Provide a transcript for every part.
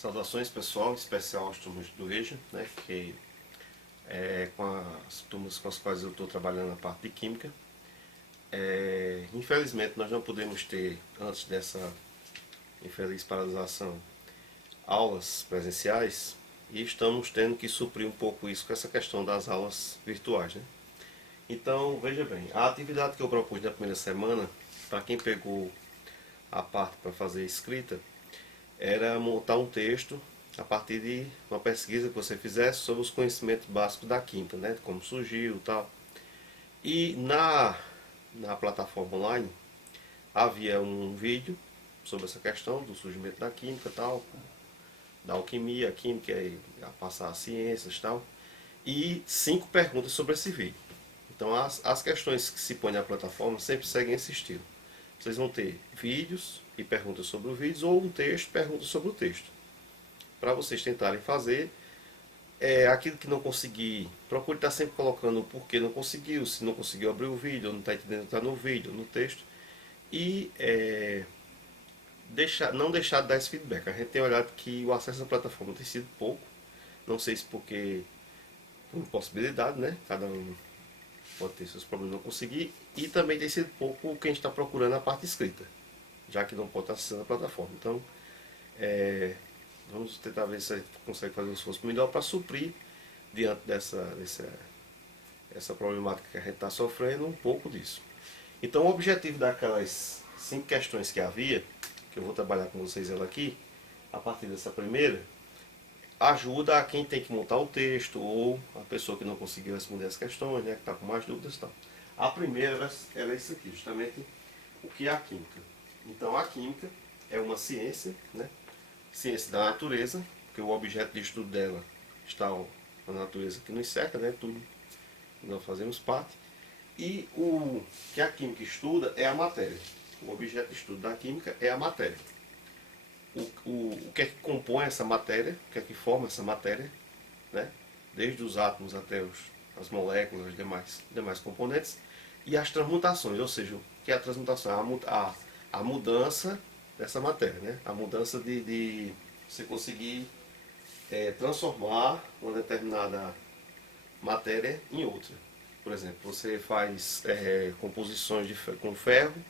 Saudações pessoal, em especial aos turmas do EJA, né, que é com as turmas com as quais eu estou trabalhando na parte de Química. Infelizmente nós não podemos ter, antes dessa infeliz paralisação, aulas presenciais, e estamos tendo que suprir um pouco isso com essa questão das aulas virtuais, né? Então, veja bem, a atividade que eu propus na primeira semana, para quem pegou a parte para fazer escrita, era montar um texto a partir de uma pesquisa que você fizesse sobre os conhecimentos básicos da química, né? Como surgiu e tal. E na plataforma online havia um vídeo sobre essa questão do surgimento da química e tal, da alquimia, a química e a passar as ciências e tal, e 5 perguntas sobre esse vídeo. Então as questões que se põem na plataforma sempre seguem esse estilo. Vocês vão ter vídeos e perguntas sobre o vídeo, ou um texto e perguntas sobre o texto. Para vocês tentarem fazer aquilo que não conseguir, procure estar sempre colocando o porquê não conseguiu, se não conseguiu abrir o vídeo, ou não está entendendo, está no vídeo, no texto. E não deixar de dar esse feedback. A gente tem olhado que o acesso à plataforma tem sido pouco. Não sei se porque por impossibilidade, né? Cada um pode ter seus problemas não conseguir. E também tem sido pouco o que a gente está procurando na parte escrita, já que não pode estar acessando a plataforma. Então, vamos tentar ver se a gente consegue fazer um esforço melhor para suprir, diante essa problemática que a gente está sofrendo, um pouco disso. Então, o objetivo daquelas 5 questões que havia, que eu vou trabalhar com vocês ela aqui, a partir dessa primeira, ajuda a quem tem que montar o texto, ou a pessoa que não conseguiu responder as questões, né, que está com mais dúvidas e tal. A primeira era isso aqui, justamente o que é a química. Então, a química é uma ciência, né, ciência da natureza, porque o objeto de estudo dela está na natureza que nos cerca, né, tudo que nós fazemos parte. E o que a química estuda é a matéria. O objeto de estudo da química é a matéria. O que é que compõe essa matéria, o que é que forma essa matéria, né? Desde os átomos até as moléculas, os demais componentes, e as transmutações, ou seja, o que é a transmutação? A mudança dessa matéria, né? A mudança de você conseguir transformar uma determinada matéria em outra. Por exemplo, você faz composições com ferro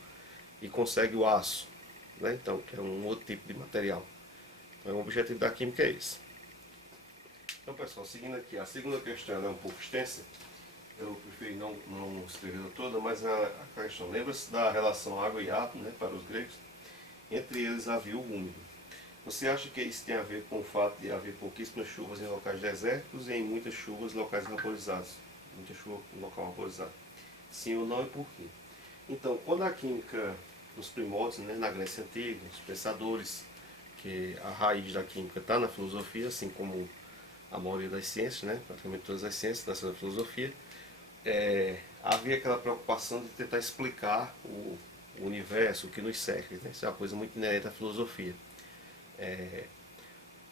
e consegue o aço, né? Então, que é um outro tipo de material. Então, o objetivo da química é esse. Então, pessoal, seguindo aqui, a segunda questão é um pouco extensa. Eu preferi não escrevê-la toda, mas a questão, lembra-se da relação água e átomo, né, para os gregos? Entre eles havia o úmido. Você acha que isso tem a ver com o fato de haver pouquíssimas chuvas em locais desérticos e em muitas chuvas em locais vaporizados? Muita chuva em local vaporizado. Sim ou não, e por quê? Então, quando a química, nos primórdios, né, na Grécia Antiga, os pensadores, que a raiz da química está na filosofia, assim como a maioria das ciências, né, praticamente todas as ciências nascem na filosofia, havia aquela preocupação de tentar explicar o universo, o que nos cerca, né? Isso é uma coisa muito inerente à filosofia.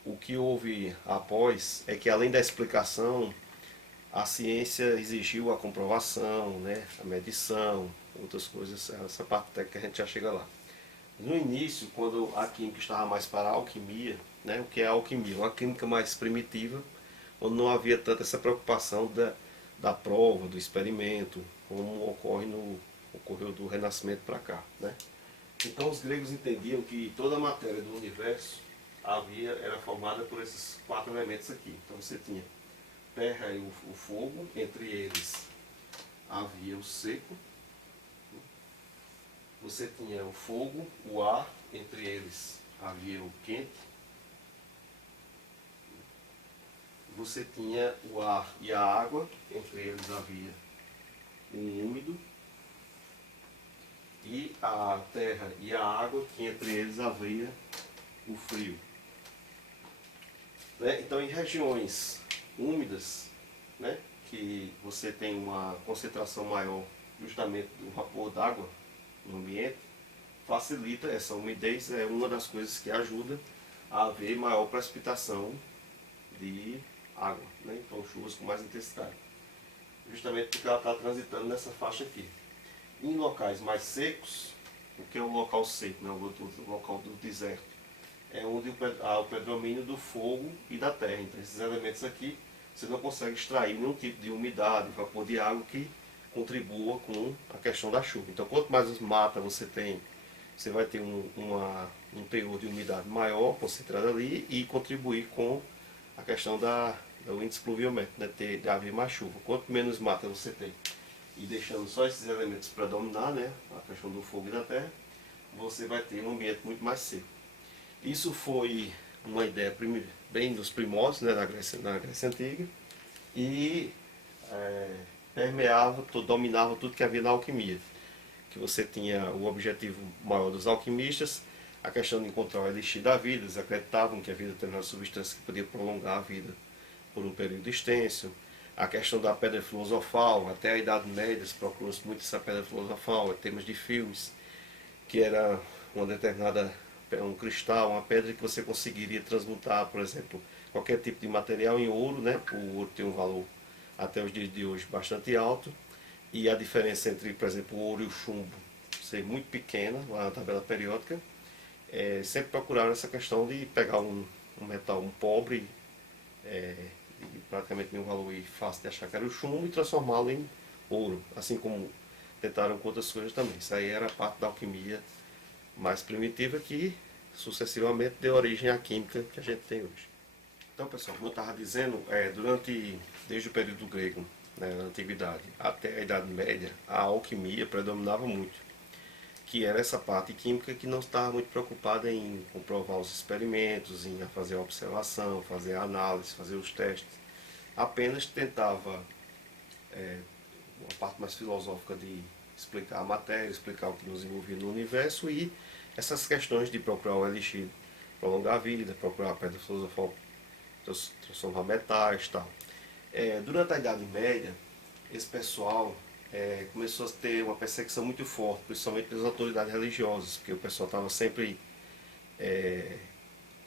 O que houve após é que, além da explicação, a ciência exigiu a comprovação, né, a medição, outras coisas, essa parte técnica a gente já chega lá. No início, quando a química estava mais para a alquimia, né, o que é a alquimia? Uma química mais primitiva, onde não havia tanta essa preocupação da prova, do experimento, como ocorreu do Renascimento para cá, né? Então os gregos entendiam que toda a matéria do universo era formada por esses 4 elementos aqui. Então você tinha terra e o fogo, entre eles havia o seco. Você tinha o fogo, o ar, entre eles havia o quente. Você tinha o ar e a água, entre eles havia o úmido. E a terra e a água, que entre eles havia o frio. Né? Então, em regiões úmidas, né, que você tem uma concentração maior justamente do vapor d'água no ambiente, facilita essa umidez, é uma das coisas que ajuda a haver maior precipitação de água, né? Então chuvas com mais intensidade, justamente porque ela está transitando nessa faixa aqui. Em locais mais secos, o que é um local seco, né? O local do deserto, é onde há o predomínio do fogo e da terra. Então esses elementos aqui você não consegue extrair nenhum tipo de umidade, vapor de água que contribua com a questão da chuva. Então quanto mais mata você tem, você vai ter um teor de umidade maior concentrado ali e contribuir com a questão do índice pluviométrico, né, de haver mais chuva. Quanto menos mata você tem e deixando só esses elementos predominar, né, a questão do fogo e da terra, você vai ter um ambiente muito mais seco. Isso foi uma ideia bem dos primórdios, né, na Grécia Antiga, e permeava, dominava tudo que havia na alquimia. Que você tinha o objetivo maior dos alquimistas, a questão de encontrar o elixir da vida. Eles acreditavam que a vida era uma substância que podia prolongar a vida por um período extenso. A questão da pedra filosofal, até a Idade Média se procurou muito essa pedra filosofal, temas de filmes, que era uma determinada, um cristal, uma pedra que você conseguiria transmutar, por exemplo, qualquer tipo de material em ouro, né? O ouro tem um valor até os dias de hoje bastante alto, e a diferença entre, por exemplo, o ouro e o chumbo ser muito pequena lá na tabela periódica. Sempre procuraram essa questão de pegar um metal pobre, de praticamente nenhum valor e fácil de achar que era o chumbo, e transformá-lo em ouro, assim como tentaram com outras coisas também. Isso aí era a parte da alquimia mais primitiva que sucessivamente deu origem à química que a gente tem hoje. Então, pessoal, como eu estava dizendo, desde o período grego, né, na antiguidade, até a Idade Média, a alquimia predominava muito, que era essa parte química que não estava muito preocupada em comprovar os experimentos, em fazer a observação, fazer a análise, fazer os testes. Apenas tentava uma parte mais filosófica de explicar a matéria, explicar o que nos envolvia no universo, e essas questões de procurar o elixir, prolongar a vida, procurar a pedra filosofal, transformar metais e tal. Durante a Idade Média, esse pessoal começou a ter uma perseguição muito forte, principalmente pelas autoridades religiosas, porque o pessoal estava sempre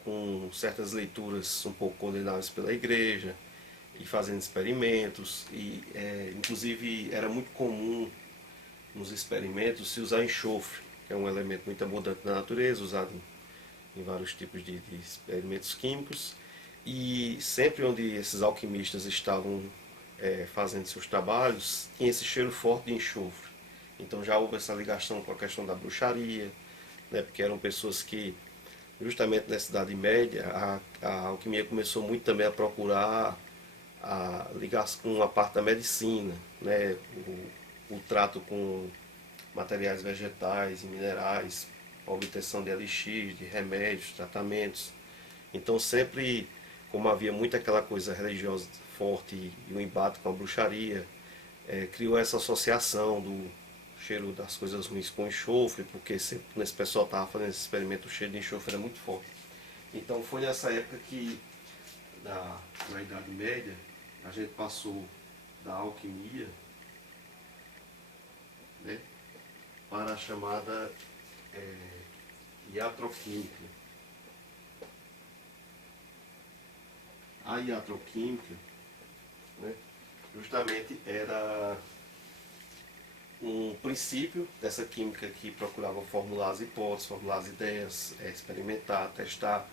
com certas leituras um pouco condenáveis pela igreja, e fazendo experimentos, e inclusive era muito comum nos experimentos se usar enxofre, que é um elemento muito abundante na natureza, usado em vários tipos de experimentos químicos, e sempre onde esses alquimistas estavam fazendo seus trabalhos, tinha esse cheiro forte de enxofre. Então já houve essa ligação com a questão da bruxaria, né, porque eram pessoas que, justamente nessa Idade Média, a alquimia começou muito também a procurar ligar com a parte da medicina, né, o trato com materiais vegetais e minerais, a obtenção de elixir, de remédios, tratamentos. Então sempre, como havia muito aquela coisa religiosa forte e o embate com a bruxaria, criou essa associação do cheiro das coisas ruins com enxofre, porque sempre nesse pessoal estava fazendo esse experimento, o cheiro de enxofre era muito forte. Então foi nessa época que, na Idade Média, a gente passou da alquimia, né, para a chamada iatroquímica. A iatroquímica, né, justamente era um princípio dessa química que procurava formular as hipóteses, formular as ideias, experimentar, testar,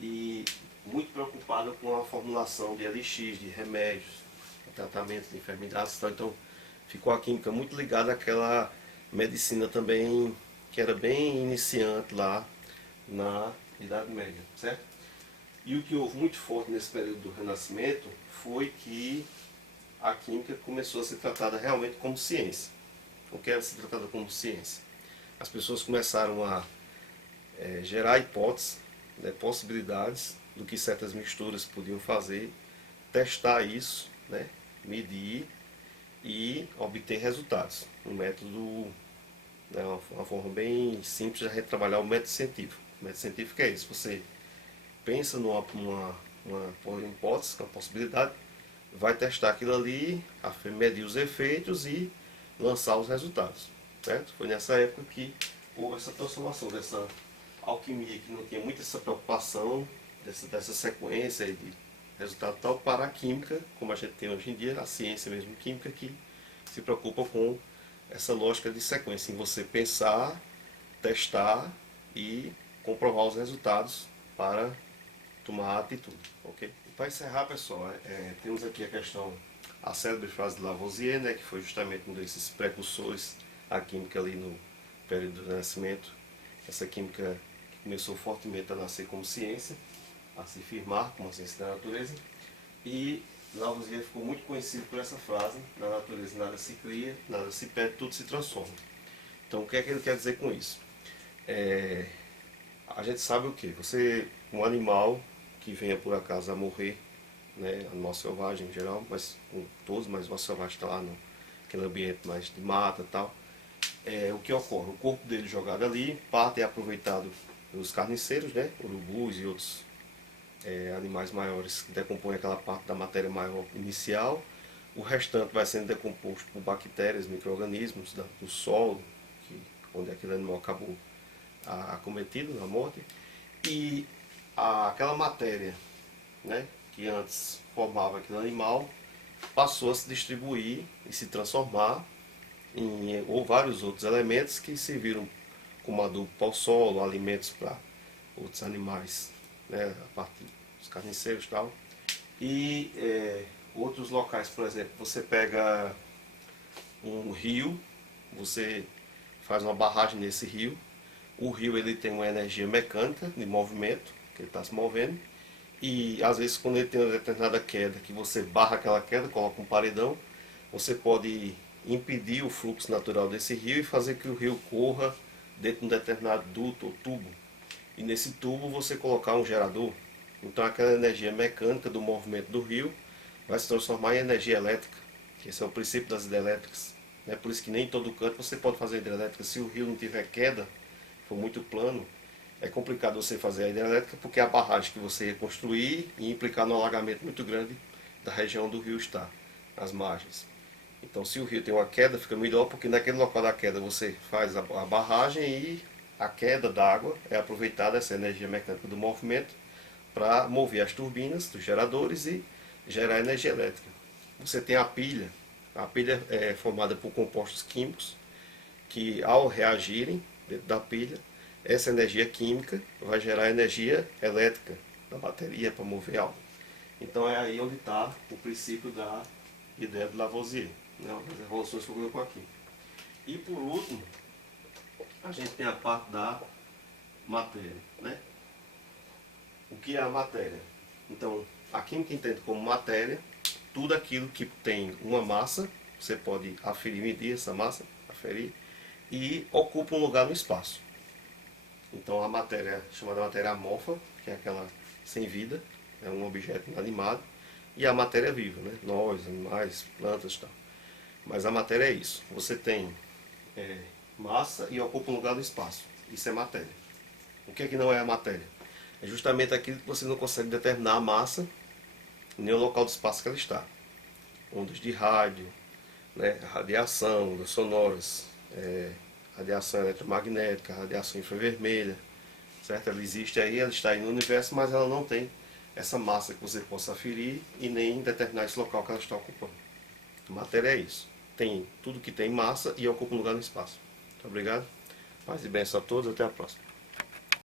e muito preocupada com a formulação de elixir, de remédios, tratamentos de enfermidades. Então ficou a química muito ligada àquela medicina também que era bem iniciante lá na Idade Média, certo? E o que houve muito forte nesse período do Renascimento foi que a química começou a ser tratada realmente como ciência. O que era ser tratada como ciência? As pessoas começaram a gerar hipóteses, né, possibilidades do que certas misturas podiam fazer, testar isso, né, medir e obter resultados. Um método, né, uma forma bem simples de retrabalhar o método científico. O método científico é isso: você pensa numa hipótese, uma possibilidade, vai testar aquilo ali, medir os efeitos e lançar os resultados. Certo? Foi nessa época que houve essa transformação dessa alquimia, que não tinha muito essa preocupação dessa sequência de resultado tal, para a química, como a gente tem hoje em dia, a ciência mesmo química, que se preocupa com essa lógica de sequência, em você pensar, testar e comprovar os resultados para tomar atitude, ok? Para encerrar, pessoal, temos aqui a questão, a célebre frase de Lavoisier, né, que foi justamente um desses precursores à química ali no período do Renascimento, essa química que começou fortemente a nascer como ciência, a se firmar como a ciência da natureza, e Lavoisier ficou muito conhecido por essa frase: na natureza nada se cria, nada se perde, tudo se transforma. Então, o que é que ele quer dizer com isso? A gente sabe o que? Um animal que venha por acaso a morrer, né, animal selvagem em geral, mas com todos, mas o animal selvagem está lá naquele ambiente mais de mata e tal, o que ocorre? O corpo dele jogado ali, parte é aproveitado pelos carniceiros, né, urubus e outros animais maiores que decompõem aquela parte da matéria maior inicial. O restante vai sendo decomposto por bactérias, micro-organismos do solo, onde aquele animal acabou acometido na morte. E aquela matéria, né, que antes formava aquele animal passou a se distribuir e se transformar ou vários outros elementos que serviram como adubo para o solo, alimentos para outros animais, né, a parte dos carniceiros e tal. E outros locais, por exemplo, você pega um rio, você faz uma barragem nesse rio, o rio ele tem uma energia mecânica de movimento, que ele está se movendo, e às vezes quando ele tem uma determinada queda, que você barra aquela queda, coloca um paredão, você pode impedir o fluxo natural desse rio e fazer que o rio corra dentro de um determinado duto ou tubo. E nesse tubo você colocar um gerador. Então aquela energia mecânica do movimento do rio vai se transformar em energia elétrica. Esse é o princípio das hidrelétricas. É por isso que nem em todo canto você pode fazer hidrelétrica. Se o rio não tiver queda, for muito plano, é complicado você fazer a hidrelétrica, porque a barragem que você ia construir ia implicar num alagamento muito grande da região do rio está, nas margens. Então se o rio tem uma queda, fica melhor, porque naquele local da queda você faz a barragem e a queda d'água é aproveitada, essa energia mecânica do movimento, para mover as turbinas dos geradores e gerar energia elétrica. Você tem a pilha é formada por compostos químicos que, ao reagirem dentro da pilha, essa energia química vai gerar energia elétrica da bateria para mover algo. Então é aí onde está o princípio da ideia de Lavoisier, né, das revoluções que eu coloco aqui. E por último, a gente tem a parte da matéria, né? O que é a matéria? Então, a química entende como matéria tudo aquilo que tem uma massa, você pode aferir, medir essa massa, aferir, e ocupa um lugar no espaço. Então a matéria chamada matéria amorfa, que é aquela sem vida, é um objeto inanimado, e a matéria viva, né? Nós, animais, plantas e tal. Mas a matéria é isso, você tem massa e ocupa um lugar no espaço, isso é matéria. O que é que não é a matéria? É justamente aquilo que você não consegue determinar a massa, nem o local do espaço que ela está. Ondas de rádio, né? Radiação, ondas sonoras, radiação eletromagnética, radiação infravermelha, certo? Ela existe aí, ela está aí no universo, mas ela não tem essa massa que você possa aferir e nem determinar esse local que ela está ocupando. A matéria é isso. Tem tudo que tem massa e ocupa um lugar no espaço. Muito obrigado. Paz e bênção a todos. Até a próxima.